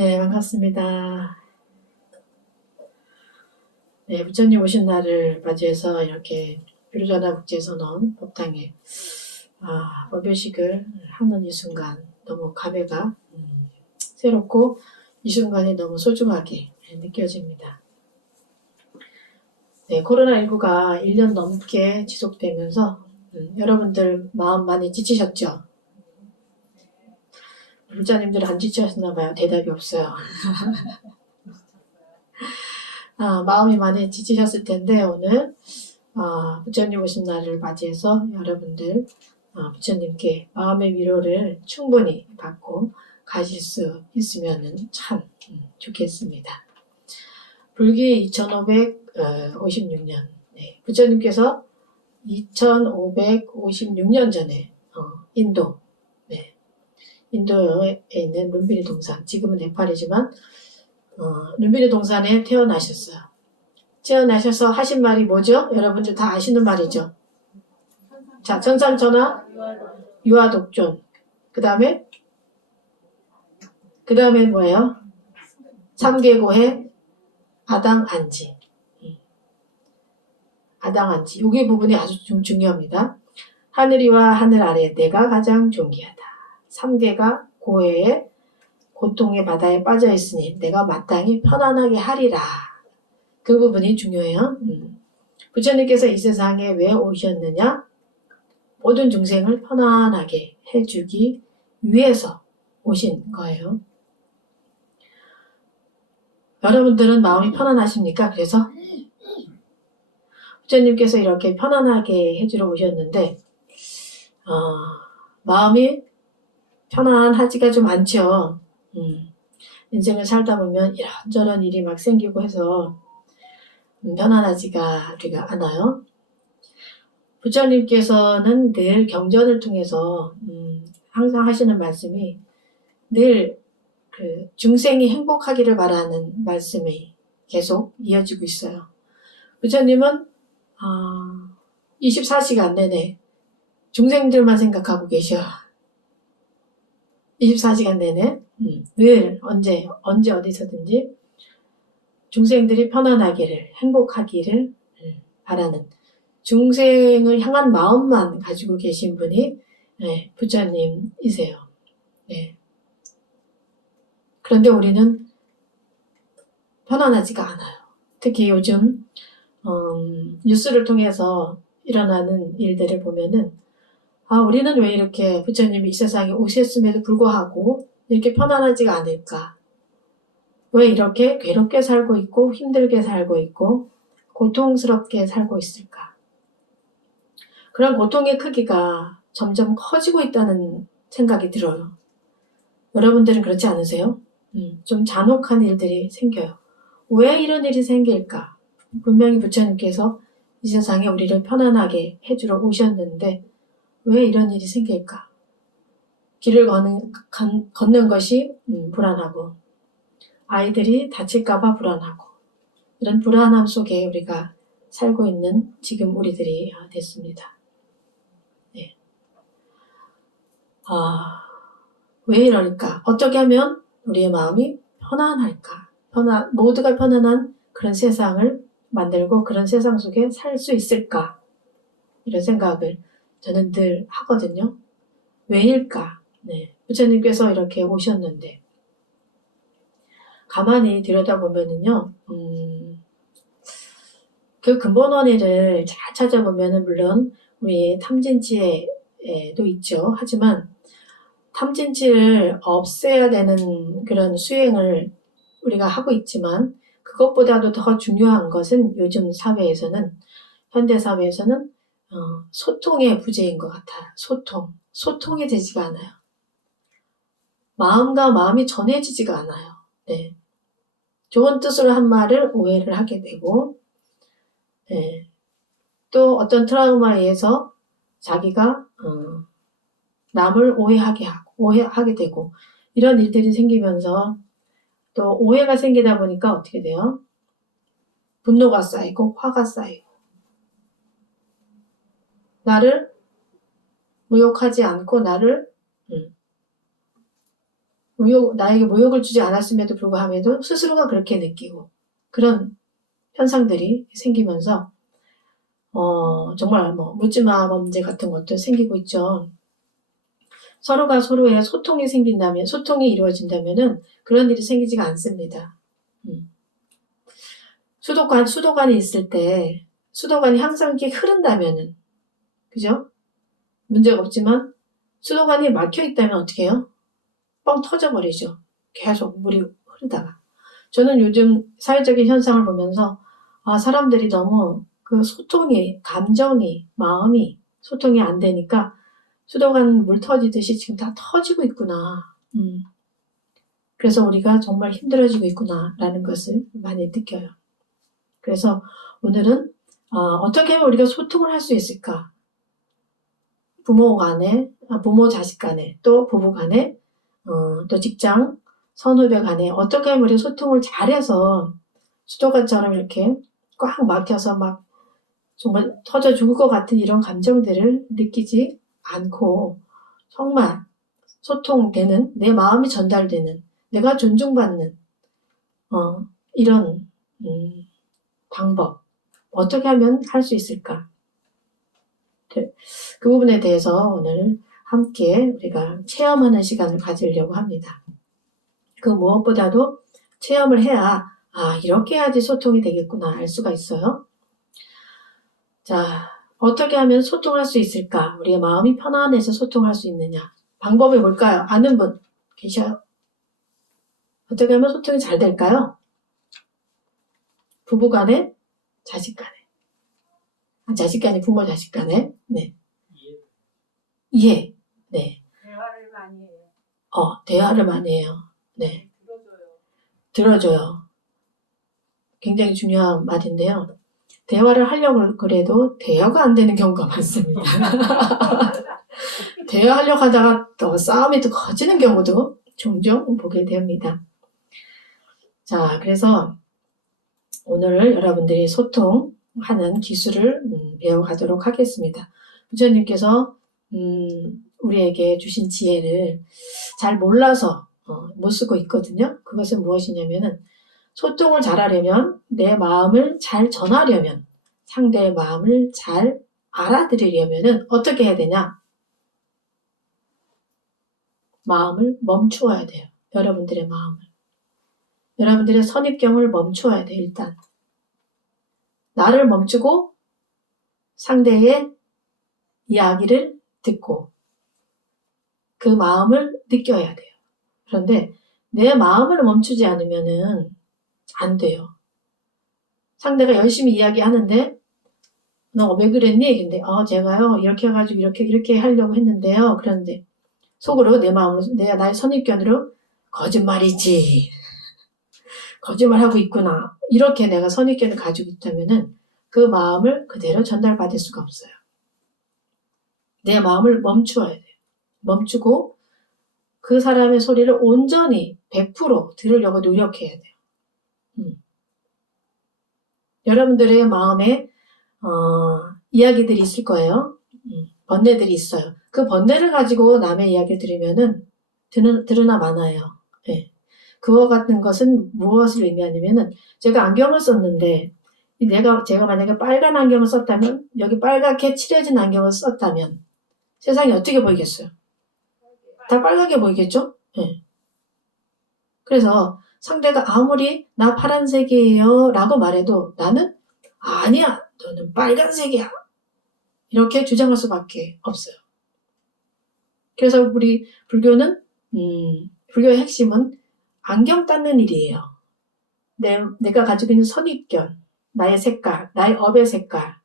네, 반갑습니다. 네, 부처님 오신 날을 맞이해서 이렇게 비로자나 국제선언 법당에 법요식을 하는 이 순간 너무 감회가 새롭고 이 순간이 너무 소중하게 느껴집니다. 네, 코로나19가 1년 넘게 지속되면서 여러분들 마음 많이 지치셨죠? 불자님들은 안 지치셨나 봐요. 대답이 없어요. 마음이 많이 지치셨을 텐데 오늘 부처님 오신 날을 맞이해서 여러분들 부처님께 마음의 위로를 충분히 받고 가실 수 있으면 참 좋겠습니다. 불기 2556년 부처님께서 2556년 전에 인도에 있는 룸비니 동산, 지금은 네팔이지만 룸비니 동산에 태어나셨어요. 태어나셔서 하신 말이 뭐죠? 여러분들 다 아시는 말이죠. 자, 전삼천하 유아독존. 그 다음에 뭐예요? 삼계고해 아당안지. 아당안지. 여기 부분이 아주 중요합니다. 하늘이와 하늘 아래 내가 가장 존귀하다. 삼계가 고해의 고통의 바다에 빠져 있으니 내가 마땅히 편안하게 하리라. 그 부분이 중요해요. 부처님께서 이 세상에 왜 오셨느냐? 모든 중생을 편안하게 해주기 위해서 오신 거예요. 여러분들은 마음이 편안하십니까? 그래서 부처님께서 이렇게 편안하게 해주러 오셨는데 마음이 편안하지가 좀 않죠. 인생을 살다 보면 이런저런 일이 막 생기고 해서 편안하지가 않아요. 부처님께서는 늘 경전을 통해서 항상 하시는 말씀이 늘 그 중생이 행복하기를 바라는 말씀이 계속 이어지고 있어요. 부처님은 24시간 내내 중생들만 생각하고 계셔. 24시간 내내 늘 언제 어디서든지 중생들이 편안하기를 행복하기를 바라는 중생을 향한 마음만 가지고 계신 분이 부처님이세요. 네. 그런데 우리는 편안하지가 않아요. 특히 요즘 뉴스를 통해서 일어나는 일들을 보면은 우리는 왜 이렇게 부처님이 이 세상에 오셨음에도 불구하고 이렇게 편안하지가 않을까? 왜 이렇게 괴롭게 살고 있고 힘들게 살고 있고 고통스럽게 살고 있을까? 그런 고통의 크기가 점점 커지고 있다는 생각이 들어요. 여러분들은 그렇지 않으세요? 좀 잔혹한 일들이 생겨요. 왜 이런 일이 생길까? 분명히 부처님께서 이 세상에 우리를 편안하게 해주러 오셨는데 왜 이런 일이 생길까? 길을 걷는 것이 불안하고 아이들이 다칠까봐 불안하고 이런 불안함 속에 우리가 살고 있는 지금 우리들이 됐습니다. 네. 왜 이럴까? 어떻게 하면 우리의 마음이 편안할까? 모두가 편안한 그런 세상을 만들고 그런 세상 속에 살 수 있을까? 이런 생각을 저는 늘 하거든요. 왜일까? 네. 부처님께서 이렇게 오셨는데 가만히 들여다보면은요, 그 근본 원인을 잘 찾아보면은 물론 우리 탐진치에도 있죠. 하지만 탐진치를 없애야 되는 그런 수행을 우리가 하고 있지만 그것보다도 더 중요한 것은 요즘 사회에서는 현대 사회에서는 소통의 부재인 것 같아요. 소통이 되지가 않아요. 마음과 마음이 전해지지가 않아요. 네. 좋은 뜻으로 한 말을 오해를 하게 되고 또 어떤 트라우마에 의해서 자기가 남을 오해하게 되고 이런 일들이 생기면서 또 오해가 생기다 보니까 어떻게 돼요? 분노가 쌓이고 화가 쌓이고 나를 모욕하지 않고 나를 나에게 모욕을 주지 않았음에도 불구하고 스스로가 그렇게 느끼고 그런 현상들이 생기면서 정말 묻지마 범죄 같은 것도 생기고 있죠. 서로가 서로의 소통이 이루어진다면은 그런 일이 생기지가 않습니다. 수도관이 있을 때 수도관이 항상 이렇게 흐른다면은 그죠? 문제가 없지만 수도관이 막혀 있다면 어떻게 해요? 뻥 터져버리죠. 계속 물이 흐르다가. 저는 요즘 사회적인 현상을 보면서 사람들이 너무 그 감정이, 마음이 소통이 안 되니까 수도관 물 터지듯이 지금 다 터지고 있구나. 그래서 우리가 정말 힘들어지고 있구나라는 것을 많이 느껴요. 그래서 오늘은 어떻게 하면 우리가 소통을 할 수 있을까? 부모 자식 간에, 또 부부 간에, 또 직장, 선후배 간에 어떻게 하면 우리가 소통을 잘해서 수도관처럼 이렇게 꽉 막혀서 막 정말 터져 죽을 것 같은 이런 감정들을 느끼지 않고 정말 소통되는, 내 마음이 전달되는, 내가 존중받는 이런 방법 어떻게 하면 할 수 있을까? 그 부분에 대해서 오늘 함께 우리가 체험하는 시간을 가지려고 합니다. 그 무엇보다도 체험을 해야 이렇게 해야지 소통이 되겠구나 알 수가 있어요. 자, 어떻게 하면 소통할 수 있을까? 우리의 마음이 편안해서 소통할 수 있느냐? 방법이 뭘까요? 아는 분 계셔요? 어떻게 하면 소통이 잘 될까요? 부부 간에, 자식 간에. 자식 간에, 부모 자식 간에. 네. 이해. 네. 대화를 많이 해요. 대화를 많이 해요. 네. 들어줘요. 굉장히 중요한 말인데요. 대화를 하려고 그래도 대화가 안 되는 경우가 많습니다. 대화하려고 하다가 또 싸움이 또 커지는 경우도 종종 보게 됩니다. 자, 그래서 오늘 여러분들이 소통하는 기술을 배워가도록 하겠습니다. 부처님께서 우리에게 주신 지혜를 잘 몰라서 못 쓰고 있거든요. 그것은 무엇이냐면은 소통을 잘하려면 내 마음을 잘 전하려면 상대의 마음을 잘 알아들으려면은 어떻게 해야 되냐? 마음을 멈추어야 돼요. 여러분들의 마음을. 여러분들의 선입견을 멈추어야 돼요. 일단. 나를 멈추고 상대의 이야기를 듣고 그 마음을 느껴야 돼요. 그런데 내 마음을 멈추지 않으면은 안 돼요. 상대가 열심히 이야기하는데 너 왜 그랬니? 근데 제가요 이렇게 해가지고 이렇게 하려고 했는데요. 그런데 속으로 내 마음으로 나의 선입견으로 거짓말이지. 거짓말하고 있구나. 이렇게 내가 선입견을 가지고 있다면은 그 마음을 그대로 전달받을 수가 없어요. 내 마음을 멈추어야 돼요. 멈추고 그 사람의 소리를 온전히 100% 들으려고 노력해야 돼요. 여러분들의 마음에 이야기들이 있을 거예요. 번뇌들이 있어요. 그 번뇌를 가지고 남의 이야기를 들으면은 들으나 마나요. 네. 그와 같은 것은 무엇을 의미하냐면은 제가 안경을 썼는데 제가 만약에 빨간 안경을 썼다면 여기 빨갛게 칠해진 안경을 썼다면 세상이 어떻게 보이겠어요? 다 빨갛게 보이겠죠? 네. 그래서 상대가 아무리 나 파란색이에요 라고 말해도 나는 아니야 너는 빨간색이야 이렇게 주장할 수밖에 없어요. 그래서 우리 불교는 불교의 핵심은 안경 닦는 일이에요. 내가 가지고 있는 선입견, 나의 색깔, 나의 업의 색깔,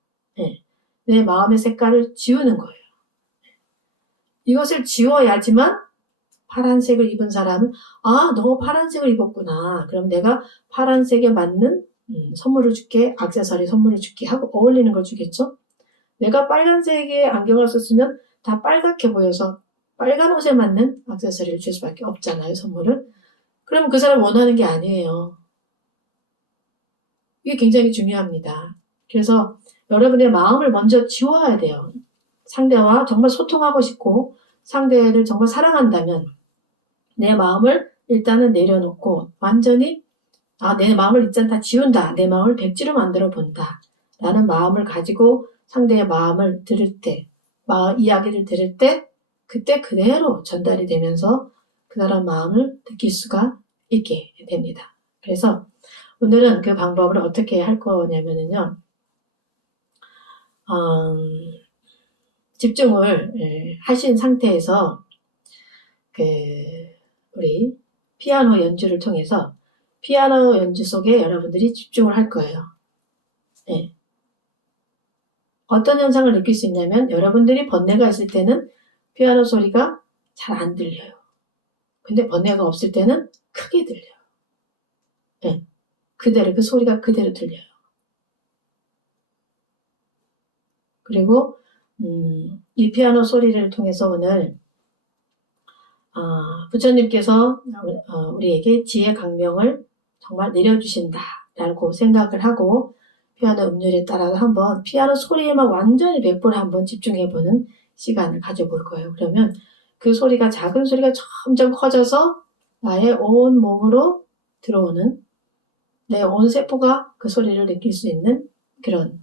내 마음의 색깔을 지우는 거예요. 이것을 지워야지만 파란색을 입은 사람은 너 파란색을 입었구나. 그럼 내가 파란색에 맞는 선물을 줄게, 액세서리 선물을 줄게 하고 어울리는 걸 주겠죠? 내가 빨간색의 안경을 썼으면 다 빨갛게 보여서 빨간 옷에 맞는 액세서리를 줄 수밖에 없잖아요, 선물을. 그러면 그 사람 원하는 게 아니에요. 이게 굉장히 중요합니다. 그래서 여러분의 마음을 먼저 지워야 돼요. 상대와 정말 소통하고 싶고 상대를 정말 사랑한다면 내 마음을 일단은 내려놓고 완전히 내 마음을 일단 다 지운다. 내 마음을 백지로 만들어 본다. 라는 마음을 가지고 상대의 마음을 들을 때, 이야기를 들을 때 그때 그대로 전달이 되면서 그 사람 마음을 느낄 수가 있게 됩니다. 그래서 오늘은 그 방법을 어떻게 할 거냐면요. 집중을 하신 상태에서 우리 피아노 연주를 통해서 피아노 연주 속에 여러분들이 집중을 할 거예요. 네. 어떤 현상을 느낄 수 있냐면 여러분들이 번뇌가 있을 때는 피아노 소리가 잘 안 들려요. 근데 번뇌가 없을 때는 크게 들려요. 네. 그대로 그 소리가 그대로 들려요. 그리고 이 피아노 소리를 통해서 오늘 부처님께서 우리에게 지혜 강명을 정말 내려주신다라고 생각을 하고 피아노 음률에 따라서 한번 피아노 소리에만 완전히 100% 한번 집중해보는 시간을 가져볼 거예요. 그러면 그 소리가 작은 소리가 점점 커져서 나의 온 몸으로 들어오는 내 온 세포가 그 소리를 느낄 수 있는 그런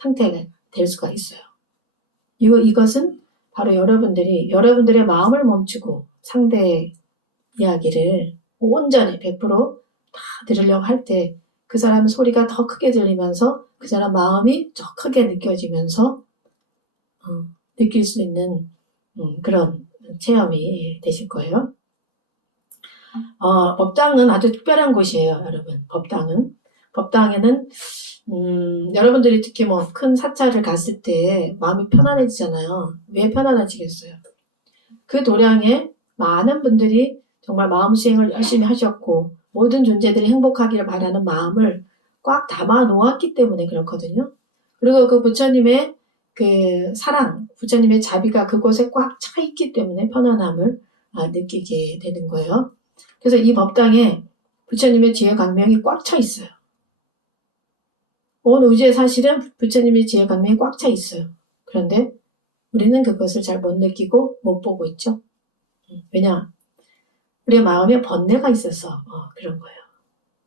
상태가 될 수가 있어요. 이것은 바로 여러분들의 마음을 멈추고 상대의 이야기를 온전히 100%다 들으려고 할 때 그 사람 소리가 더 크게 들리면서 그 사람 마음이 더 크게 느껴지면서 느낄 수 있는 그런 체험이 되실 거예요. 법당은 아주 특별한 곳이에요, 여러분. 법당에는 여러분들이 특히 뭐 큰 사찰을 갔을 때 마음이 편안해지잖아요. 왜 편안해지겠어요? 그 도량에 많은 분들이 정말 마음 수행을 열심히 하셨고 모든 존재들이 행복하기를 바라는 마음을 꽉 담아 놓았기 때문에 그렇거든요. 그리고 그 부처님의 그 사랑, 부처님의 자비가 그곳에 꽉 차 있기 때문에 편안함을 느끼게 되는 거예요. 그래서 이 법당에 부처님의 지혜 강명이 꽉 차 있어요. 온 우주의 사실은 부처님의 지혜 강명이 꽉 차 있어요. 그런데 우리는 그것을 잘 못 느끼고 못 보고 있죠. 왜냐? 우리의 마음에 번뇌가 있어서 그런 거예요.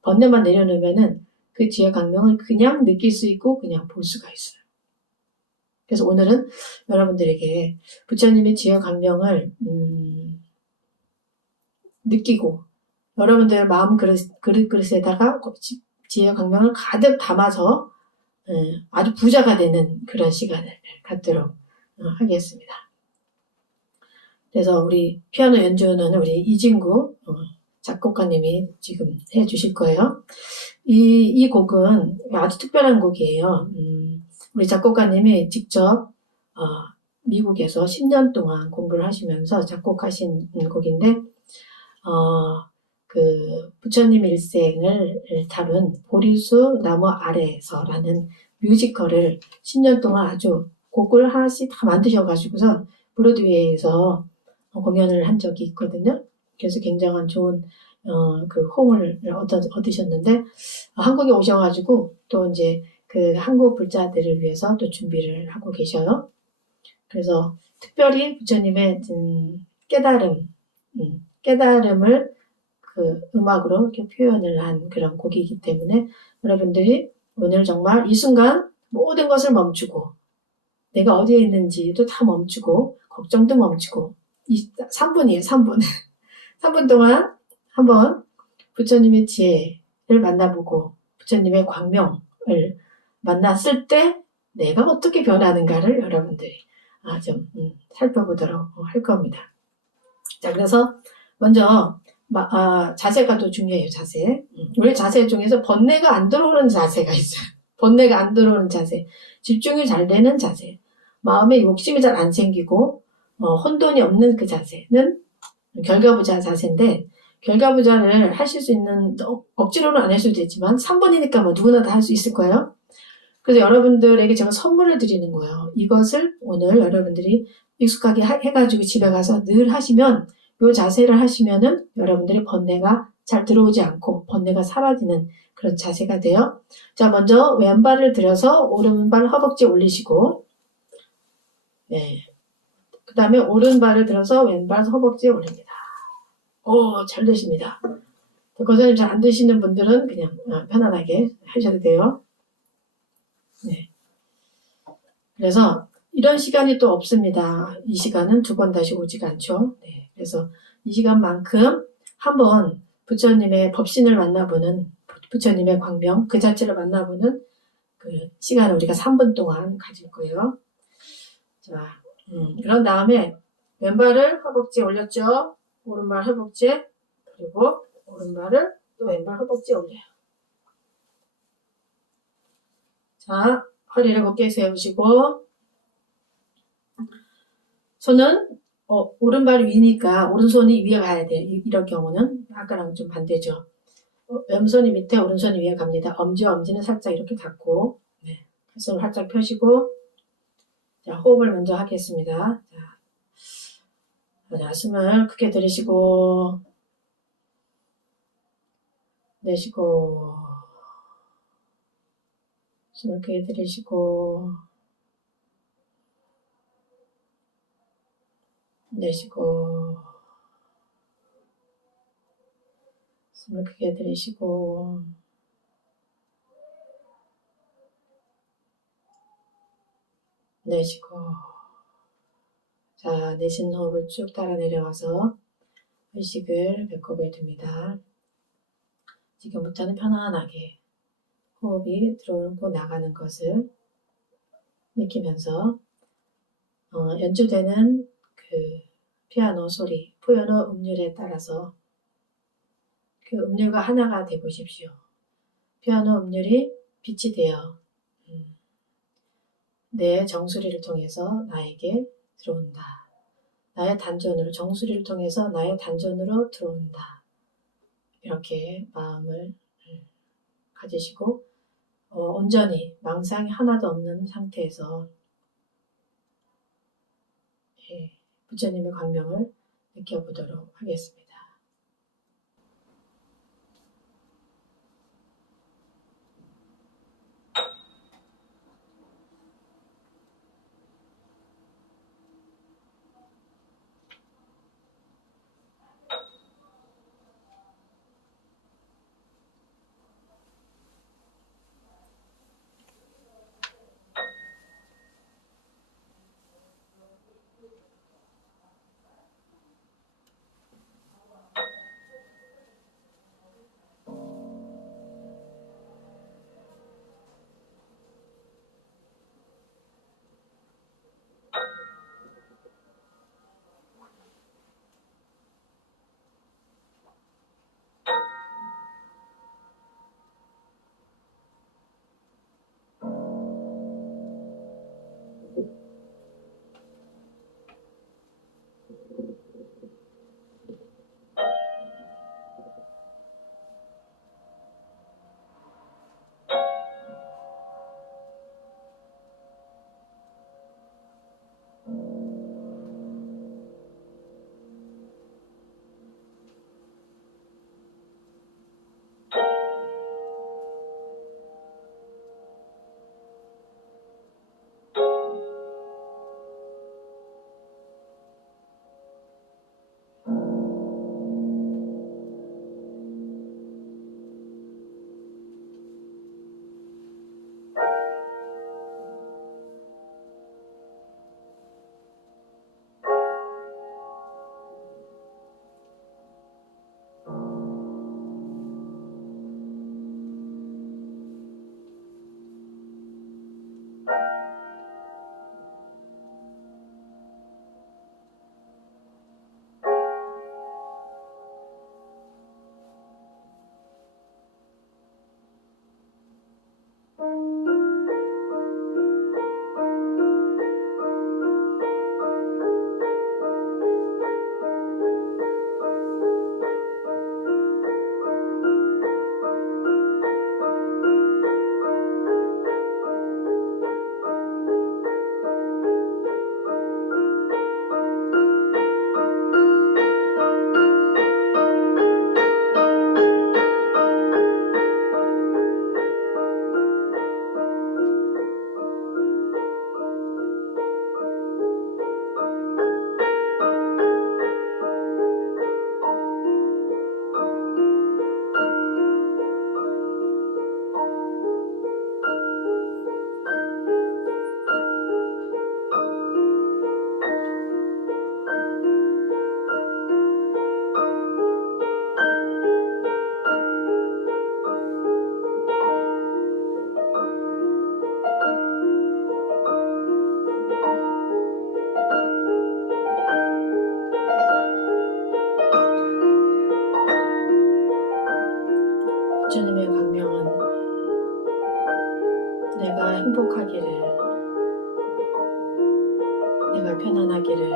번뇌만 내려놓으면은 그 지혜 강명을 그냥 느낄 수 있고 그냥 볼 수가 있어요. 그래서 오늘은 여러분들에게 부처님의 지혜 강명을 느끼고 여러분들의 마음 그릇에다가 지혜 강명을 가득 담아서 아주 부자가 되는 그런 시간을 갖도록 하겠습니다. 그래서 우리 피아노 연주는 우리 이진구 작곡가님이 지금 해주실 거예요. 이 곡은 아주 특별한 곡이에요. 우리 작곡가님이 직접 미국에서 10년 동안 공부를 하시면서 작곡하신 곡인데 그 부처님 일생을 다룬 보리수 나무 아래에서라는 뮤지컬을 10년 동안 아주 곡을 하나씩 다 만드셔가지고서 브로드웨이에서 공연을 한 적이 있거든요. 그래서 굉장한 좋은 그 호응을 얻으셨는데 한국에 오셔가지고 또 이제 그 한국 불자들을 위해서 또 준비를 하고 계셔요. 그래서 특별히 부처님의 깨달음을 그 음악으로 이렇게 표현을 한 그런 곡이기 때문에 여러분들이 오늘 정말 이 순간 모든 것을 멈추고 내가 어디에 있는지도 다 멈추고 걱정도 멈추고 3분이에요. 3분 3분 동안 한번 부처님의 지혜를 만나보고 부처님의 광명을 만났을 때 내가 어떻게 변하는가를 여러분들이 좀 살펴보도록 할 겁니다. 자, 그래서 먼저 자세가 또 중요해요. 자세. 우리 자세 중에서 번뇌가 안 들어오는 자세가 있어요. 번뇌가 안 들어오는 자세, 집중이 잘 되는 자세, 마음에 욕심이 잘 안 생기고 혼돈이 없는 그 자세는 결과부자 자세인데 결과부자를 하실 수 있는 억지로는 안 할 수도 있지만 3번이니까 뭐 누구나 다 할 수 있을 거예요. 그래서 여러분들에게 제가 선물을 드리는 거예요. 이것을 오늘 여러분들이 익숙하게 해가지고 집에 가서 늘 하시면 이 자세를 하시면은 여러분들의 번뇌가 잘 들어오지 않고 번뇌가 사라지는 그런 자세가 돼요. 자, 먼저 왼발을 들여서 오른발 허벅지에 올리시고 네. 그 다음에 오른발을 들어서 왼발 허벅지에 올립니다. 잘 되십니다. 권사님 잘 안 되시는 분들은 그냥 편안하게 하셔도 돼요. 네. 그래서 이런 시간이 또 없습니다. 이 시간은 두 번 다시 오지가 않죠. 네. 그래서 이 시간만큼 한번 부처님의 법신을 만나보는, 부처님의 광명 그 자체를 만나보는 그 시간을 우리가 3분 동안 가질 거예요. 자, 그런 다음에 왼발을 허벅지에 올렸죠. 오른발 허벅지에, 그리고 오른발을 또 왼발 허벅지에 올려요. 자, 허리를 곧게 세우시고 손은 오른발이 위니까 오른손이 위에 가야 돼요. 이럴 경우는 아까랑 좀 반대죠. 왼손이 밑에 오른손이 위에 갑니다. 엄지와 엄지는 살짝 이렇게 닫고 네. 가슴을 살짝 펴시고 자, 호흡을 먼저 하겠습니다. 자, 숨을 크게 들이쉬고 내쉬고 숨을 크게 들이쉬고 내쉬고 숨을 크게 들이쉬고 내쉬고 자, 내쉬는 호흡을 쭉 따라 내려와서 의식을 배꼽에 둡니다. 지금부터는 편안하게 호흡이 들어오고 나가는 것을 느끼면서 연주되는 그 피아노 소리, 피아노 음률에 따라서 그 음률과 하나가 돼 보십시오. 피아노 음률이 빛이 되어 내 정수리를 통해서 나에게 들어온다. 나의 단전으로, 정수리를 통해서 나의 단전으로 들어온다. 이렇게 마음을 가지시고 온전히 망상이 하나도 없는 상태에서 부처님의 광명을 느껴보도록 하겠습니다. 내가 행복하기를, 내가 편안하기를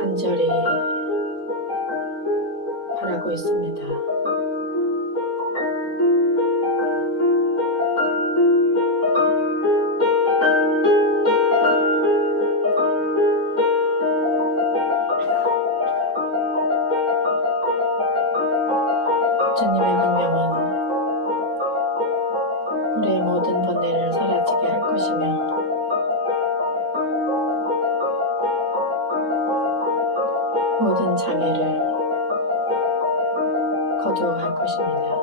간절히 바라고 있습니다. 주님의 강명은 우리의 모든 번뇌를 사라지게 할 것이며 모든 장애를 거두어갈 것입니다.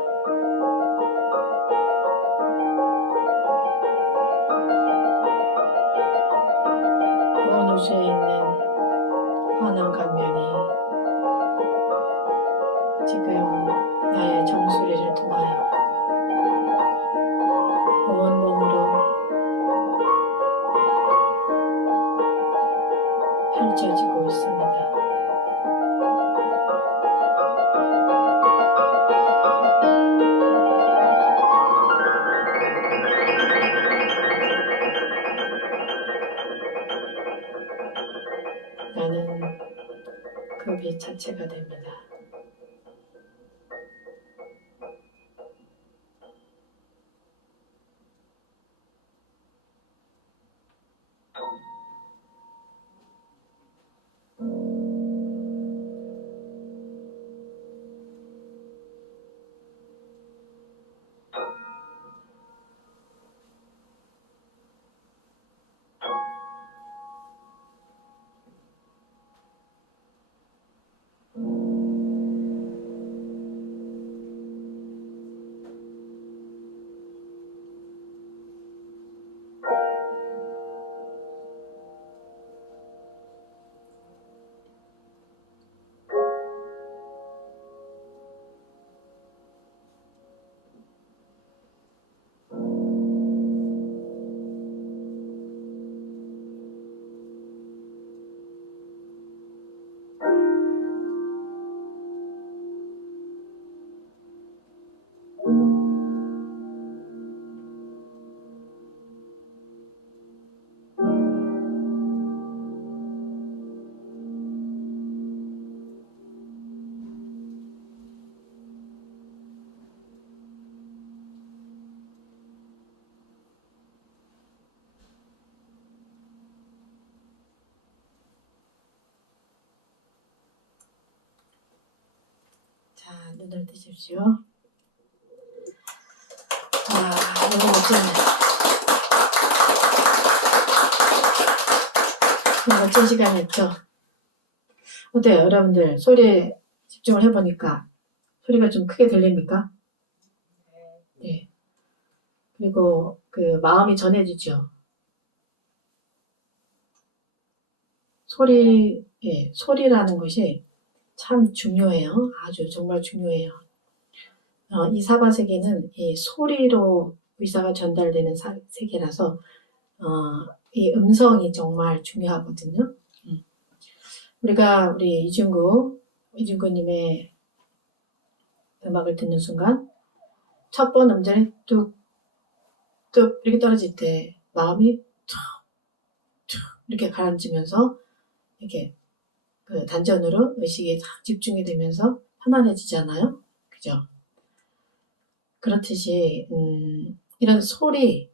온 우주에 있는 환한 강명이 지금 나의 정수리를 통하여 온 몸으로 펼쳐지고 있습니다. 나는 그 빛 자체가 됩니다. 자, 눈을 뜨십시오. 너무 멋진 시간이었죠? 어때요? 여러분들 소리에 집중을 해보니까 소리가 좀 크게 들립니까? 네. 그리고 그 마음이 전해지죠? 소리라는 것이 참 중요해요. 아주 정말 중요해요. 이 사바세계는 이 소리로 의사가 전달되는 세계라서 이 음성이 정말 중요하거든요. 우리 이중구님의 음악을 듣는 순간 첫 번 음절이 뚝뚝 이렇게 떨어질 때 마음이 툭툭 이렇게 가라앉으면서 이렇게 그 단전으로 의식이 딱 집중이 되면서 편안해지잖아요. 그죠? 그렇듯이 이런 소리,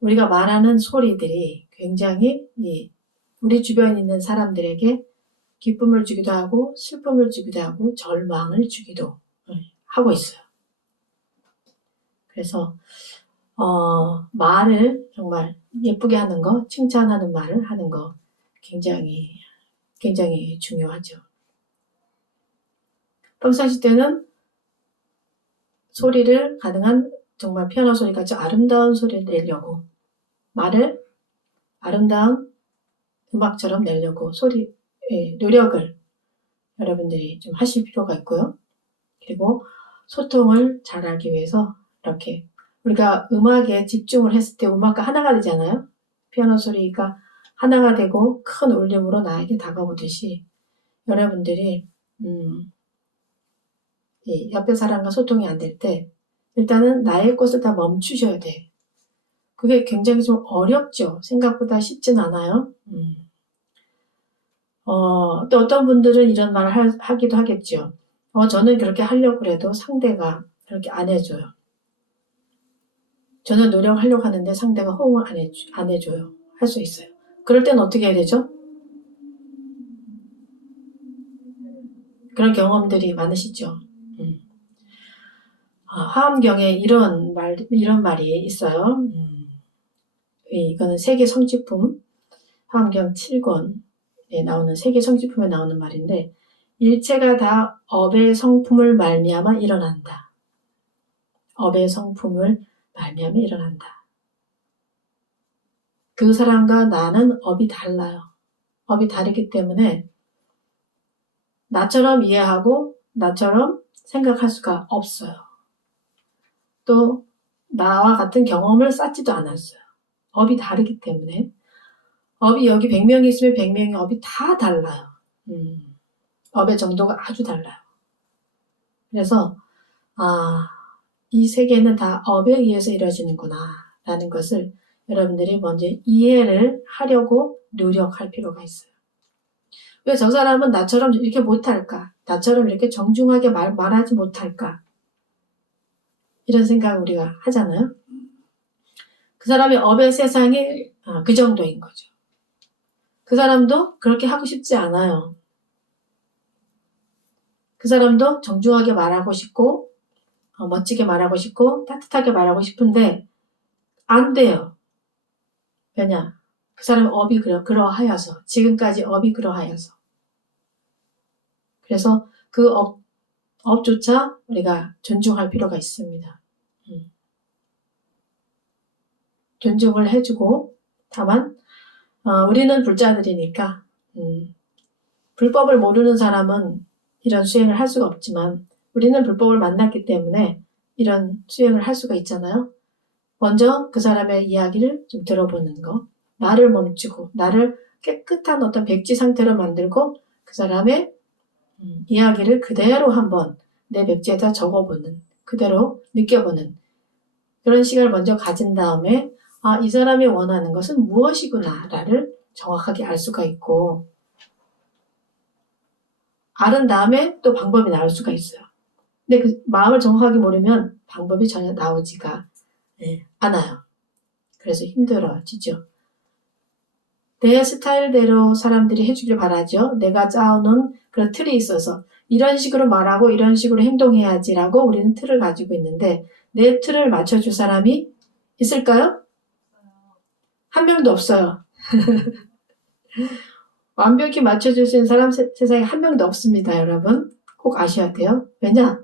우리가 말하는 소리들이 굉장히 우리 주변에 있는 사람들에게 기쁨을 주기도 하고 슬픔을 주기도 하고 절망을 주기도 하고 있어요. 그래서 말을 정말 예쁘게 하는 거, 칭찬하는 말을 하는 거 굉장히 중요하죠. 평상시 때는 소리를 가능한 정말 피아노 소리같이 아름다운 소리를 내려고 말을 아름다운 음악처럼 내려고 노력을 여러분들이 좀 하실 필요가 있고요. 그리고 소통을 잘하기 위해서 이렇게 우리가 음악에 집중을 했을 때 음악과 하나가 되잖아요. 피아노 소리가 하나가 되고 큰 울림으로 나에게 다가오듯이 여러분들이 옆에 사람과 소통이 안 될 때 일단은 나의 것을 다 멈추셔야 돼. 그게 굉장히 좀 어렵죠. 생각보다 쉽진 않아요. 또 어떤 분들은 이런 말을 하기도 하겠죠. 저는 그렇게 하려고 해도 상대가 그렇게 안 해줘요. 저는 노력하려고 하는데 상대가 호응을 안 해줘요. 할 수 있어요. 그럴 땐 어떻게 해야 되죠? 그런 경험들이 많으시죠. 화엄경에 이런 말이 있어요. 이거는 세계 성취품, 화엄경 7권에 나오는 세계 성취품에 나오는 말인데, 일체가 다 업의 성품을 말미암아 일어난다. 업의 성품을 말미암아 일어난다. 그 사람과 나는 업이 달라요. 업이 다르기 때문에 나처럼 이해하고 나처럼 생각할 수가 없어요. 또 나와 같은 경험을 쌓지도 않았어요. 업이 다르기 때문에. 업이 여기 100명이 있으면 100명의 업이 다 달라요. 업의 정도가 아주 달라요. 그래서 이 세계는 다 업에 의해서 이루어지는구나 라는 것을 여러분들이 먼저 이해를 하려고 노력할 필요가 있어요. 왜 저 사람은 나처럼 이렇게 못할까? 나처럼 이렇게 정중하게 말하지 못할까? 이런 생각을 우리가 하잖아요. 그 사람의 업의 세상이 그 정도인 거죠. 그 사람도 그렇게 하고 싶지 않아요. 그 사람도 정중하게 말하고 싶고 멋지게 말하고 싶고 따뜻하게 말하고 싶은데 안 돼요. 왜냐? 그 사람의 업이 그러하여서 지금까지 업이 그러하여서 그래서 그 업조차 우리가 존중할 필요가 있습니다. 존중을 해주고 다만 우리는 불자들이니까 불법을 모르는 사람은 이런 수행을 할 수가 없지만 우리는 불법을 만났기 때문에 이런 수행을 할 수가 있잖아요. 먼저 그 사람의 이야기를 좀 들어보는 거, 나를 멈추고 나를 깨끗한 어떤 백지 상태로 만들고 그 사람의 이야기를 그대로 한번 내 백지에다 적어보는, 그대로 느껴보는 그런 시간을 먼저 가진 다음에 이 사람이 원하는 것은 무엇이구나를 정확하게 알 수가 있고 알은 다음에 또 방법이 나올 수가 있어요. 근데 그 마음을 정확하게 모르면 방법이 전혀 나오지가 않아요. 그래서 힘들어지죠. 내 스타일대로 사람들이 해주길 바라죠. 내가 짜오는 그런 틀이 있어서 이런 식으로 말하고 이런 식으로 행동해야지라고 우리는 틀을 가지고 있는데 내 틀을 맞춰줄 사람이 있을까요? 한 명도 없어요. 완벽히 맞춰줄 수 있는 사람 세상에 한 명도 없습니다, 여러분. 꼭 아셔야 돼요. 왜냐?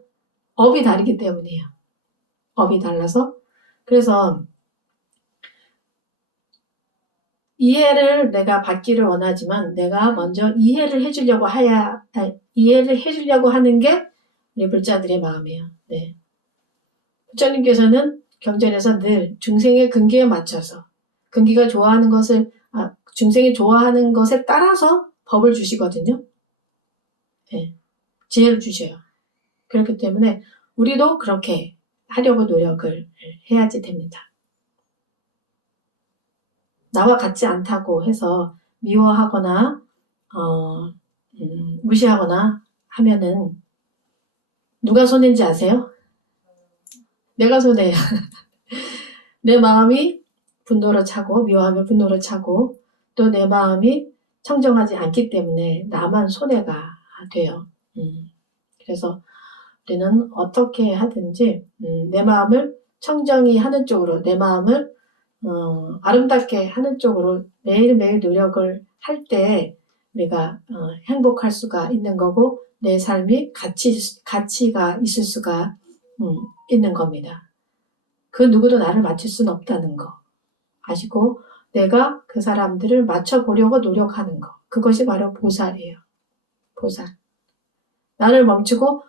업이 다르기 때문이에요. 업이 달라서. 그래서 이해를 내가 받기를 원하지만 내가 먼저 이해를 해주려고 하는 게 우리 불자들의 마음이에요. 네. 부처님께서는 경전에서 늘 중생의 근기에 맞춰서 근기가 좋아하는 것을 중생이 좋아하는 것에 따라서 법을 주시거든요. 네. 지혜를 주셔요. 그렇기 때문에 우리도 그렇게 하려고 노력을 해야지 됩니다. 나와 같지 않다고 해서 미워하거나 무시하거나 하면은 누가 손해인지 아세요? 내가 손해야. 내 마음이 분노로 차고 미워하면 분노로 차고 또 내 마음이 청정하지 않기 때문에 나만 손해가 돼요. 그래서 우리는 어떻게 하든지 내 마음을 청정히 하는 쪽으로 내 마음을 아름답게 하는 쪽으로 매일매일 노력을 할 때 우리가 행복할 수가 있는 거고 내 삶이 가치가 있을 수가 있는 겁니다. 그 누구도 나를 맞출 수는 없다는 거 아시고 내가 그 사람들을 맞춰보려고 노력하는 거 그것이 바로 보살이에요. 보살. 나를 멈추고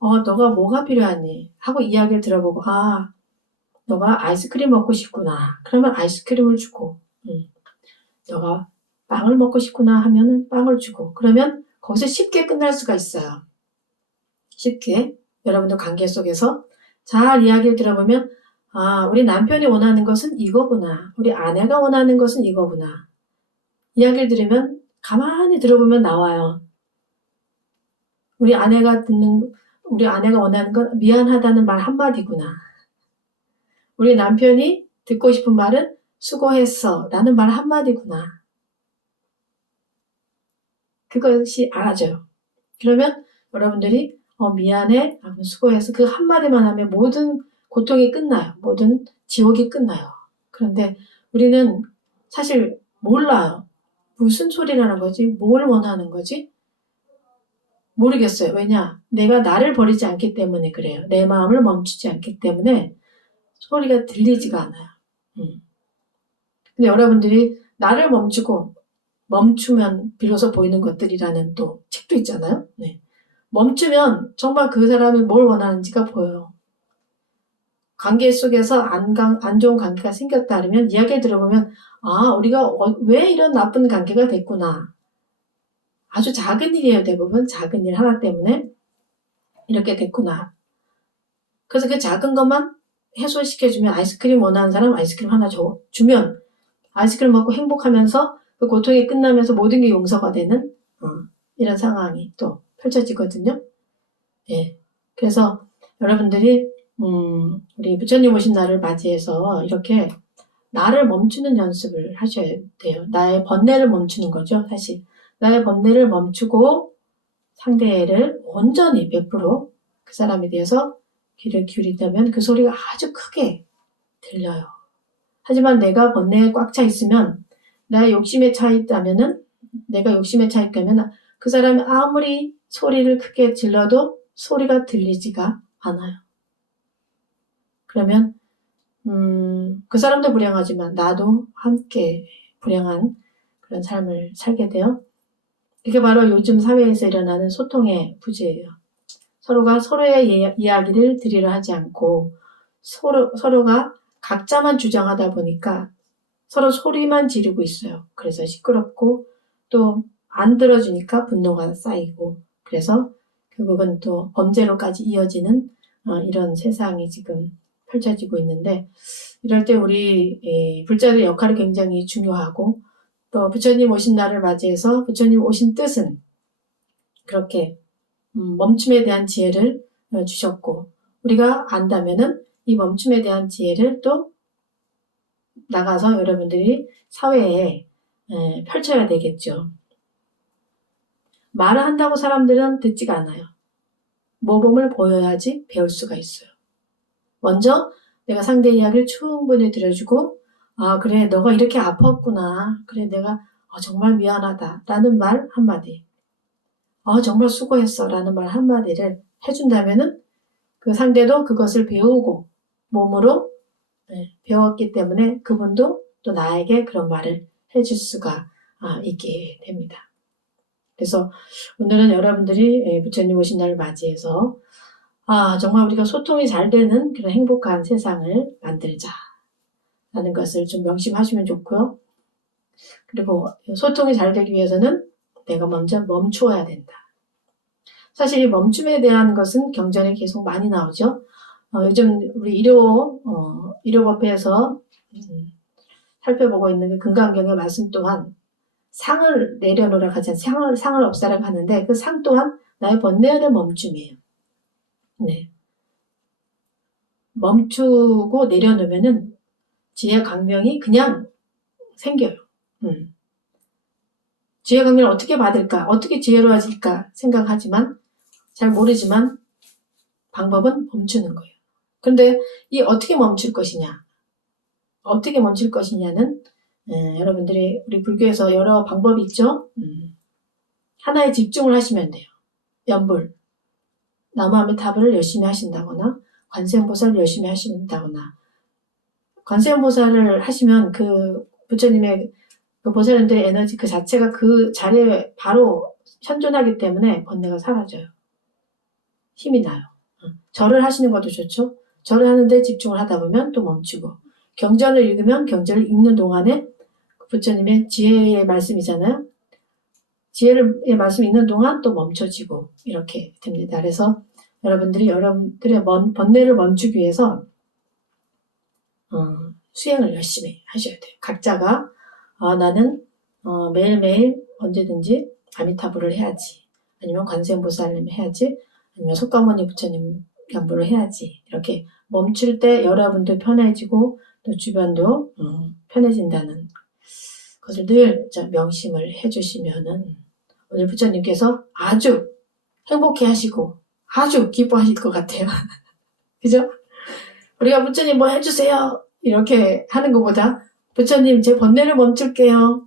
너가 뭐가 필요하니? 하고 이야기를 들어보고 너가 아이스크림 먹고 싶구나. 그러면 아이스크림을 주고 너가 빵을 먹고 싶구나 하면은 빵을 주고 그러면 거기서 쉽게 끝날 수가 있어요. 쉽게 여러분도 관계 속에서 잘 이야기를 들어보면 아, 우리 남편이 원하는 것은 이거구나. 우리 아내가 원하는 것은 이거구나. 이야기를 들으면 가만히 들어보면 나와요. 우리 아내가 원하는 건 미안하다는 말 한마디구나. 우리 남편이 듣고 싶은 말은 수고했어 라는 말 한마디구나. 그것이 알아져요. 그러면 여러분들이 미안해, 수고해서 그 한마디만 하면 모든 고통이 끝나요. 모든 지옥이 끝나요. 그런데 우리는 사실 몰라요. 무슨 소리라는 거지? 뭘 원하는 거지? 모르겠어요. 왜냐? 내가 나를 버리지 않기 때문에 그래요. 내 마음을 멈추지 않기 때문에 소리가 들리지가 않아요. 근데 여러분들이 나를 멈추면 비로소 보이는 것들이라는 또 책도 있잖아요. 네. 멈추면 정말 그 사람이 뭘 원하는지가 보여요. 관계 속에서 안 좋은 관계가 생겼다 그러면 이야기를 들어보면 아, 우리가 왜 이런 나쁜 관계가 됐구나. 아주 작은 일이에요. 대부분 작은 일 하나 때문에 이렇게 됐구나. 그래서 그 작은 것만 해소시켜주면 아이스크림 원하는 사람 아이스크림 하나 주면 아이스크림 먹고 행복하면서 그 고통이 끝나면서 모든 게 용서가 되는 이런 상황이 또 펼쳐지거든요. 예. 그래서 여러분들이 우리 부처님 오신 날을 맞이해서 이렇게 나를 멈추는 연습을 하셔야 돼요. 나의 번뇌를 멈추는 거죠. 사실 나의 번뇌를 멈추고 상대를 온전히 100%그 사람에 대해서 귀를 기울인다면 그 소리가 아주 크게 들려요. 하지만 내가 번뇌에 꽉 차 있으면 나의 욕심에 차 있다면은 내가 욕심에 차 있다면 그 사람이 아무리 소리를 크게 질러도 소리가 들리지가 않아요. 그러면 그 사람도 불행하지만 나도 함께 불행한 그런 삶을 살게 돼요. 이게 바로 요즘 사회에서 일어나는 소통의 부재예요. 서로가 서로의 이야기를 들으려 하지 않고 서로가 각자만 주장하다 보니까 서로 소리만 지르고 있어요. 그래서 시끄럽고 또 안 들어주니까 분노가 쌓이고 그래서 결국은 또 범죄로까지 이어지는 이런 세상이 지금 펼쳐지고 있는데 이럴 때 우리 불자들의 역할이 굉장히 중요하고 또 부처님 오신 날을 맞이해서 부처님 오신 뜻은 그렇게 멈춤에 대한 지혜를 주셨고 우리가 안다면은 이 멈춤에 대한 지혜를 또 나가서 여러분들이 사회에 펼쳐야 되겠죠. 말을 한다고 사람들은 듣지가 않아요. 모범을 보여야지 배울 수가 있어요. 먼저 내가 상대 이야기를 충분히 들어주고 아 그래 너가 이렇게 아팠구나. 그래 내가 정말 미안하다 라는 말 한마디 정말 수고했어 라는 말 한마디를 해준다면은 그 상대도 그것을 배우고 몸으로 배웠기 때문에 그분도 또 나에게 그런 말을 해줄 수가 있게 됩니다. 그래서 오늘은 여러분들이 부처님 오신 날을 맞이해서 정말 우리가 소통이 잘 되는 그런 행복한 세상을 만들자 라는 것을 좀 명심하시면 좋고요. 그리고 소통이 잘 되기 위해서는 내가 먼저 멈추어야 된다. 사실 이 멈춤에 대한 것은 경전에 계속 많이 나오죠. 요즘 우리 일요법회에서 살펴보고 있는 그 금강경의 말씀 또한 상을 내려놓으라 하지 않습니까? 상을 없애라고 하는데 그 상 또한 나의 번뇌의 멈춤이에요. 네. 멈추고 내려놓으면은 지혜 광명이 그냥 생겨요. 지혜 광명을 어떻게 받을까? 어떻게 지혜로워질까? 생각하지만 잘 모르지만 방법은 멈추는 거예요. 그런데 이 어떻게 멈출 것이냐? 어떻게 멈출 것이냐는 여러분들이 우리 불교에서 여러 방법이 있죠. 하나에 집중을 하시면 돼요. 연불, 나무아미타불을 열심히 하신다거나 관세음보살을 열심히 하신다거나 관세음보살을 하시면 그 부처님의 그 보살님들의 에너지 그 자체가 그 자리에 바로 현존하기 때문에 번뇌가 사라져요. 힘이 나요. 절을 하시는 것도 좋죠. 절을 하는데 집중을 하다 보면 또 멈추고 경전을 읽으면 경전을 읽는 동안에 부처님의 지혜의 말씀이잖아요. 지혜의 말씀 읽는 동안 또 멈춰지고 이렇게 됩니다. 그래서 여러분들의 번뇌를 멈추기 위해서 수행을 열심히 하셔야 돼요. 각자가 나는 매일매일 언제든지 아미타불을 해야지, 아니면 관세음보살님 해야지, 아니면 속가모니 부처님 양보를 해야지, 이렇게 멈출 때 여러분도 편해지고 또 주변도 편해진다는 것을 늘 명심을 해주시면은 오늘 부처님께서 아주 행복해 하시고 아주 기뻐하실 것 같아요. 그죠? 우리가 부처님 뭐 해주세요 이렇게 하는 것보다 부처님 제 번뇌를 멈출게요.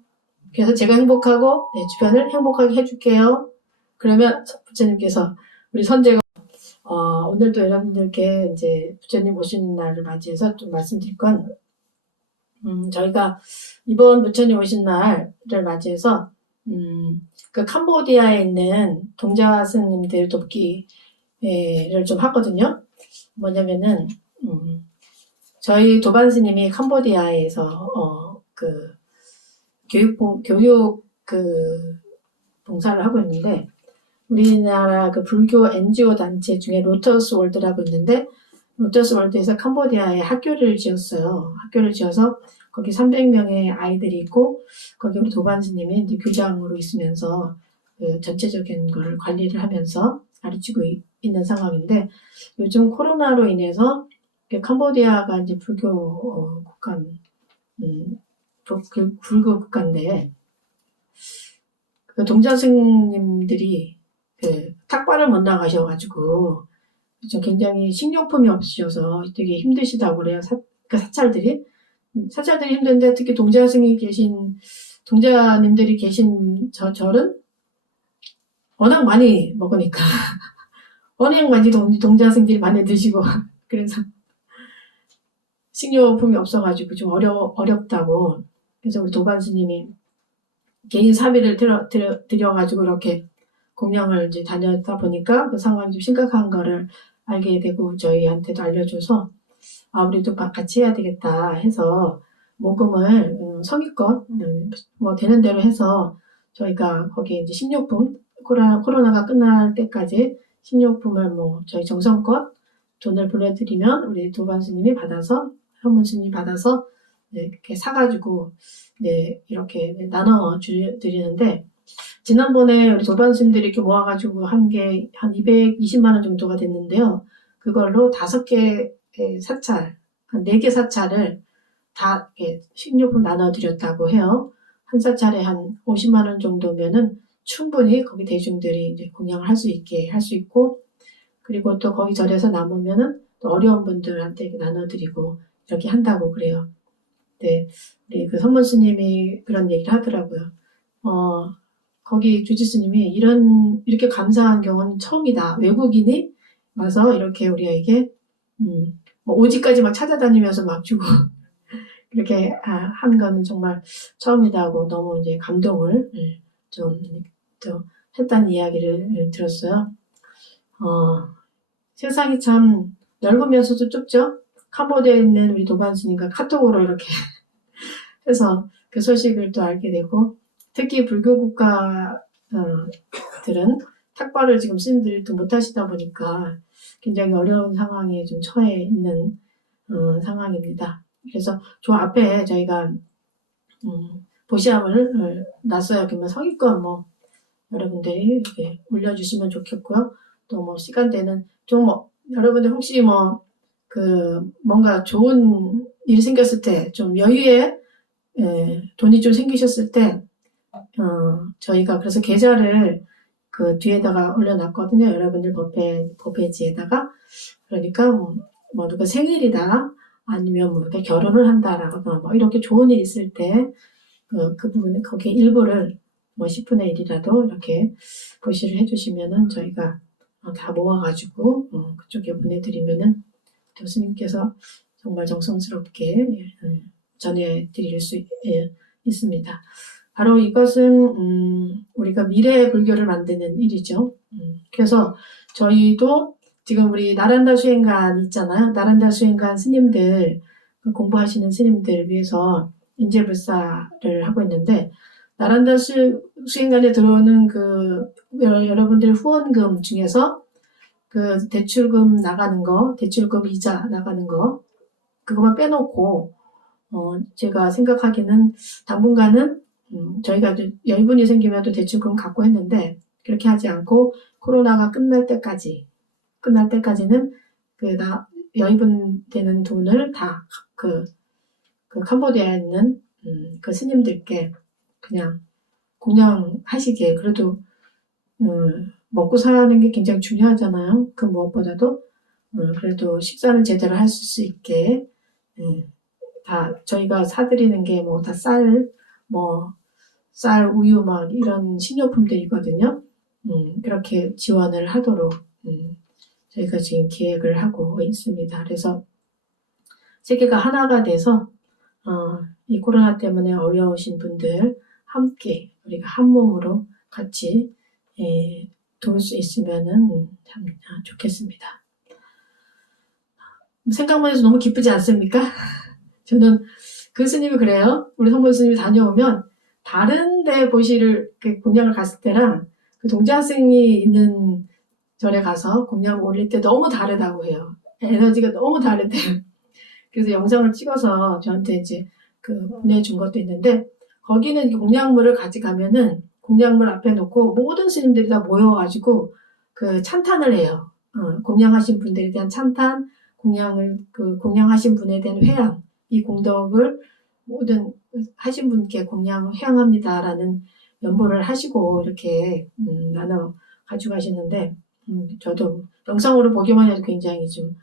그래서 제가 행복하고 내 주변을 행복하게 해줄게요. 그러면 부처님께서 우리 선제가 오늘도 여러분들께 이제 부처님 오시는 날을 맞이해서 좀 말씀드릴 건 저희가 이번 부처님 오신 날을 맞이해서 그 캄보디아에 있는 동자 스님들 돕기를 좀 하거든요. 뭐냐면은 저희 도반 스님이 캄보디아에서 그 교육 봉사를 하고 있는데, 우리나라 그 불교 NGO 단체 중에 로터스 월드라고 있는데, 로터스 월드에서 캄보디아에 학교를 지었어요. 학교를 지어서 거기 300명의 아이들이 있고, 거기 우리 도반 스님이 이제 교장으로 있으면서 그 전체적인 걸 관리를 하면서 가르치고 있는 상황인데, 요즘 코로나로 인해서 캄보디아가 이제 불교 불교 국가인데, 그 동자 스님들이 그 탁발을 못 나가셔가지고 좀 굉장히 식료품이 없으셔서 되게 힘드시다고 그래요. 그 사찰들이 힘든데, 특히 동자님들이 계신 절은 워낙 많이 먹으니까 워낙 많이 동자승들이 많이 드시고 그래서 식료품이 없어가지고 좀 어렵다고. 그래서 우리 도반 스님이 개인 사비를 들여가지고 이렇게 공양을 이제 다녔다 보니까 그 상황이 좀 심각한 거를 알게 되고 저희한테도 알려줘서 우리도 같이 해야 되겠다 해서 모금을 성의껏 뭐 되는 대로 해서 저희가 거기에 이제 식료품, 코로나가 끝날 때까지 식료품을 뭐 저희 정성껏 돈을 보내드리면 우리 도반 스님이 받아서, 현문 스님이 받아서 이렇게 사가지고 이렇게 나눠 드리는데, 지난번에 우리 도반 스님들이 이렇게 모아가지고 한 220만 원 정도가 됐는데요. 그걸로 5개 사찰, 한 4개 사찰을 다 식료품 나눠드렸다고 해요. 한 사찰에 한 50만 원 정도면은 충분히 거기 대중들이 이제 공양을 할 수 있고, 그리고 또 거기 절에서 남으면은 또 어려운 분들한테 나눠드리고 이렇게 한다고 그래요. 네, 우리 그 선문 스님이 그런 얘기를 하더라고요. 거기 주지 스님이 이렇게 감사한 경우는 처음이다. 외국인이 와서 이렇게 우리에게 뭐 오지까지 막 찾아다니면서 막 주고 이렇게 한 거는 정말 처음이다고 너무 이제 감동을 좀 했다는 이야기를 들었어요. 세상이 참 넓으면서도 좁죠. 캄보디아에 있는 우리 도반 스님과 카톡으로 이렇게 해서 그 소식을 또 알게 되고, 특히 불교 국가들은 탁발을 지금 스님들이 또 못하시다 보니까 굉장히 어려운 상황에 좀 처해 있는 상황입니다. 그래서 저 앞에 저희가 보시함을 놨어요. 그러면 성의껏 뭐 여러분들이 이렇게 올려주시면 좋겠고요. 또 뭐 시간대는 좀 여러분들 혹시 뭔가 좋은 일이 생겼을 때, 좀 여유에 돈이 좀 생기셨을 때 저희가 그래서 계좌를 그 뒤에다가 올려놨거든요. 여러분들 법회지에다가. 그러니까 뭐 누가 생일이다, 아니면 뭐 이렇게 결혼을 한다라거나 뭐 이렇게 좋은 일 있을 때 그 부분에 거기에 일부를 뭐 10분의 1이라도 이렇게 보시를 해주시면은 저희가 다 모아가지고 그쪽에 보내드리면은 교수님께서 정말 정성스럽게 전해드릴 수 있습니다. 바로 이것은 우리가 미래의 불교를 만드는 일이죠. 그래서 저희도 지금 우리 나란다 수행관 있잖아요. 나란다 수행관 스님들, 공부하시는 스님들 위해서 인재불사를 하고 있는데, 나란다 수행관에 들어오는 그 여러분들 후원금 중에서 그 대출금 나가는 거, 대출금 이자 나가는 거, 그것만 빼놓고, 제가 생각하기는 당분간은, 저희가 여유분이 생기면 또 대출금 갖고 했는데, 그렇게 하지 않고, 코로나가 끝날 때까지는, 여유분 되는 돈을 다, 그 캄보디아에 있는, 그 스님들께 그냥 공양하시게, 그래도, 먹고 사는 게 굉장히 중요하잖아요. 그 무엇보다도, 그래도 식사는 제대로 할 수 있게, 다 저희가 사드리는 게 뭐 다 쌀, 우유 막 이런 식료품들이거든요. 그렇게 지원을 하도록 저희가 지금 계획을 하고 있습니다. 그래서 세계가 하나가 돼서 이 코로나 때문에 어려우신 분들 함께 우리가 한 몸으로 같이 도울 수 있으면은 참 좋겠습니다. 생각만 해도 너무 기쁘지 않습니까? 저는 그 스님이 그래요. 우리 성모 스님이 다녀오면 다른 데 보시를 공양을 갔을 때랑 그 동자승이 있는 절에 가서 공양을 올릴 때 너무 다르다고 해요. 에너지가 너무 다르대요. 그래서 영상을 찍어서 저한테 이제 보내준 것도 있는데, 거기는 공양물을 가져가면은 공양물 앞에 놓고 모든 스님들이 다 모여가지고 그 찬탄을 해요. 공양하신 분들에 대한 찬탄, 공양하신 분에 대한 회양, 이 공덕을 모든 하신 분께 회양합니다라는 연보를 하시고 이렇게 나눠 가지고 가시는데, 저도 영상으로 보기만 해도 굉장히 좀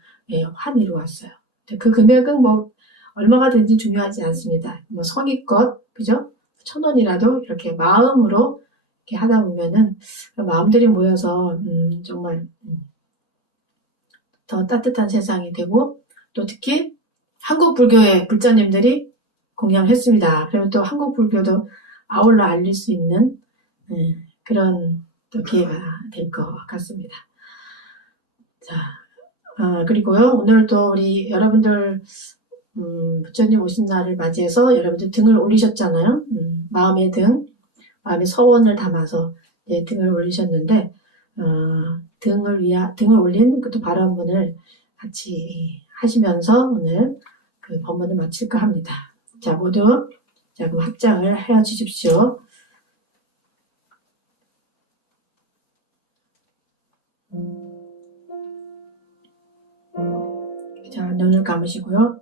환희로 왔어요. 그 금액은 뭐 얼마가 되는지 중요하지 않습니다. 뭐 성의껏, 그죠? 1,000원이라도 이렇게 마음으로 이렇게 하다 보면은 마음들이 모여서 정말 더 따뜻한 세상이 되고, 또 특히 한국 불교의 불자님들이 공양했습니다. 그러면 또 한국 불교도 아울러 알릴 수 있는 그런 또 기회가 될 것 같습니다. 자, 그리고요, 오늘도 우리 여러분들 부처님 오신 날을 맞이해서 여러분들 등을 올리셨잖아요. 마음의 서원을 담아서 등을 올리셨는데, 등을 올린 그 발언문을 같이 하시면서 오늘 그 법문을 마칠까 합니다. 자, 모두 그럼 합장을 해 주십시오. 자, 눈을 감으시고요.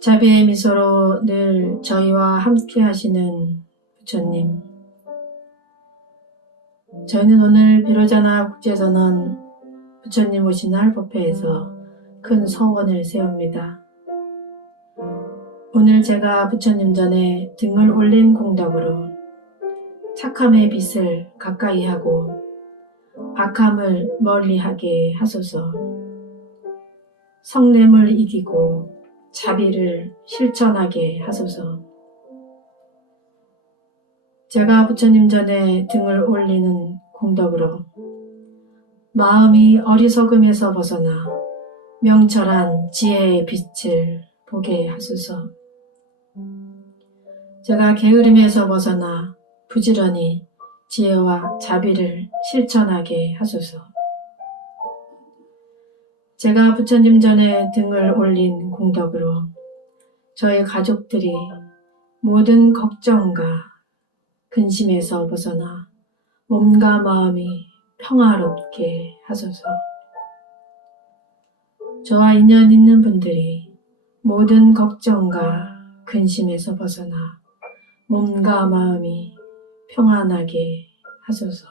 자비의 미소로 늘 저희와 함께 하시는 부처님, 저희는 오늘 비로자나 국제선언 부처님 오신 날 법회에서 큰 서원을 세웁니다. 오늘 제가 부처님 전에 등을 올린 공덕으로 착함의 빛을 가까이 하고 악함을 멀리하게 하소서. 성냄을 이기고 자비를 실천하게 하소서. 제가 부처님 전에 등을 올리는 공덕으로 마음이 어리석음에서 벗어나 명철한 지혜의 빛을 보게 하소서. 제가 게으름에서 벗어나 부지런히 지혜와 자비를 실천하게 하소서. 제가 부처님 전에 등을 올린 공덕으로 저의 가족들이 모든 걱정과 근심에서 벗어나 몸과 마음이 평화롭게 하소서. 저와 인연 있는 분들이 모든 걱정과 근심에서 벗어나 몸과 마음이 평안하게 하소서.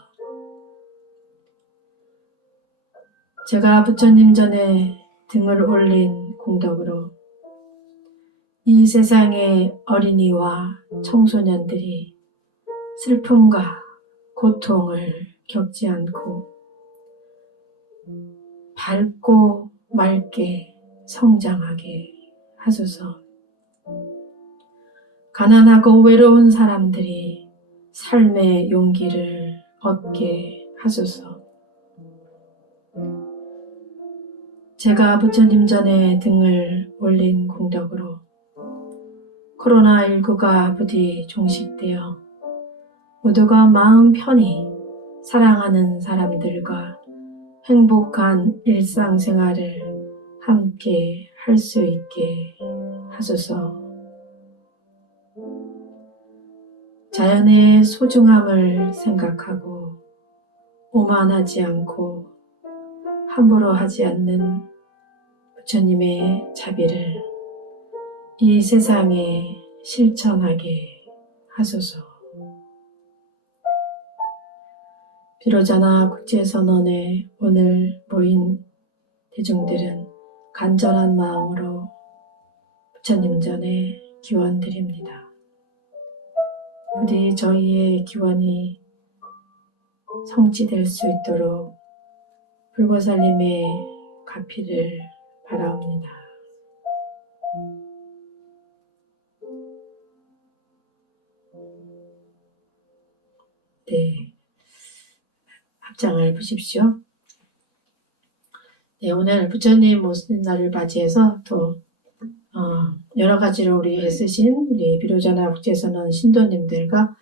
제가 부처님 전에 등을 올린 공덕으로 이 세상의 어린이와 청소년들이 슬픔과 고통을 겪지 않고 밝고 맑게 성장하게 하소서. 가난하고 외로운 사람들이 삶의 용기를 얻게 하소서. 제가 부처님 전에 등을 올린 공덕으로 코로나19가 부디 종식되어 모두가 마음 편히 사랑하는 사람들과 행복한 일상생활을 함께 할 수 있게 하소서. 자연의 소중함을 생각하고 오만하지 않고 함부로 하지 않는 부처님의 자비를 이 세상에 실천하게 하소서. 비로자나 국제선언에 오늘 모인 대중들은 간절한 마음으로 부처님 전에 기원드립니다. 부디 저희의 기원이 성취될 수 있도록 불보살님의 가피를 바라옵니다. 네, 합장을 보십시오. 네, 오늘 부처님 오신 날을 맞이해서 또 여러 가지로 우리 애쓰신 우리 비로자나 국제선언 신도님들과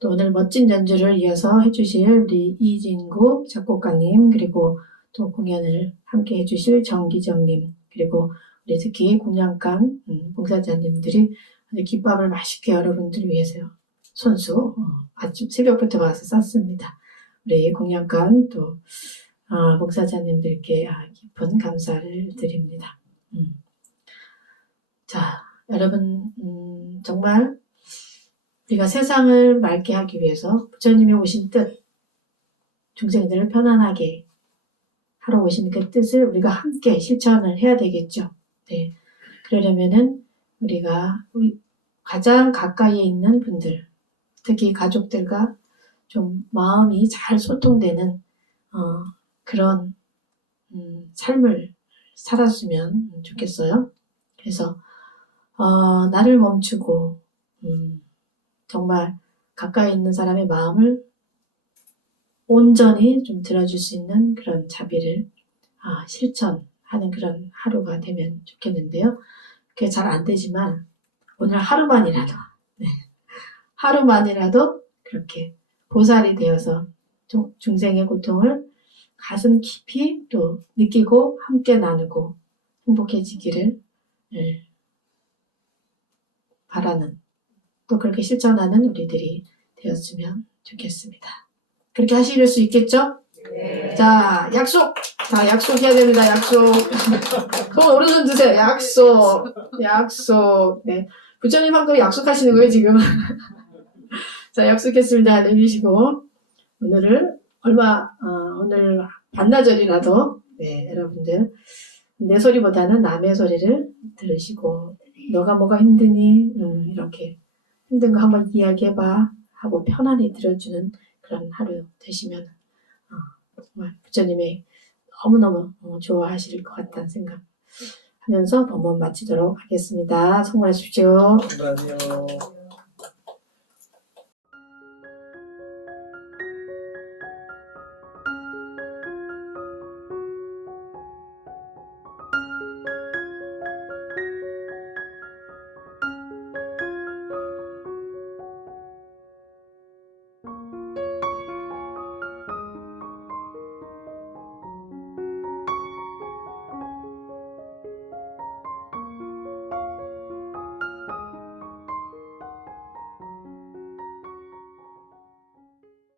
또 오늘 멋진 연주를 이어서 해주실 우리 이진구 작곡가님, 그리고 또 공연을 함께 해주실 정기정님, 그리고 우리 특히 공양간 봉사자님들이 김밥을 맛있게 여러분들을 위해서 손수 아침 새벽부터 와서 쌌습니다. 우리 공양간 또 봉사자님들께 깊은 감사를 드립니다. 자, 여러분 정말 우리가 세상을 맑게 하기 위해서 부처님이 오신 뜻, 중생들을 편안하게 하러 오신 그 뜻을 우리가 함께 실천을 해야 되겠죠. 네. 그러려면은 우리가 가장 가까이에 있는 분들, 특히 가족들과 좀 마음이 잘 소통되는 그런 삶을 살았으면 좋겠어요. 그래서 나를 멈추고 정말 가까이 있는 사람의 마음을 온전히 좀 들어줄 수 있는 그런 자비를 실천하는 그런 하루가 되면 좋겠는데요. 그게 잘 안 되지만 오늘 하루만이라도 하루만이라도 그렇게 보살이 되어서 중생의 고통을 가슴 깊이 또 느끼고 함께 나누고 행복해지기를 바라는, 또 그렇게 실천하는 우리들이 되었으면 좋겠습니다. 그렇게 하실 수 있겠죠? 네. 자, 약속! 자, 약속해야 됩니다, 약속. 손 오른손 드세요. 약속. 네. 부처님 한번 약속하시는 거예요, 지금. 자, 약속했습니다. 내리시고. 오늘 오늘 반나절이라도, 네, 여러분들, 내 소리보다는 남의 소리를 들으시고, 너가 뭐가 힘드니? 이렇게 힘든 거 한번 이야기해봐. 하고 편안히 들어주는 그런 하루 되시면, 정말 부처님이 너무너무 좋아하실 것 같다는 생각 하면서 법문 마치도록 하겠습니다. 성공하십시오. 감사합니다.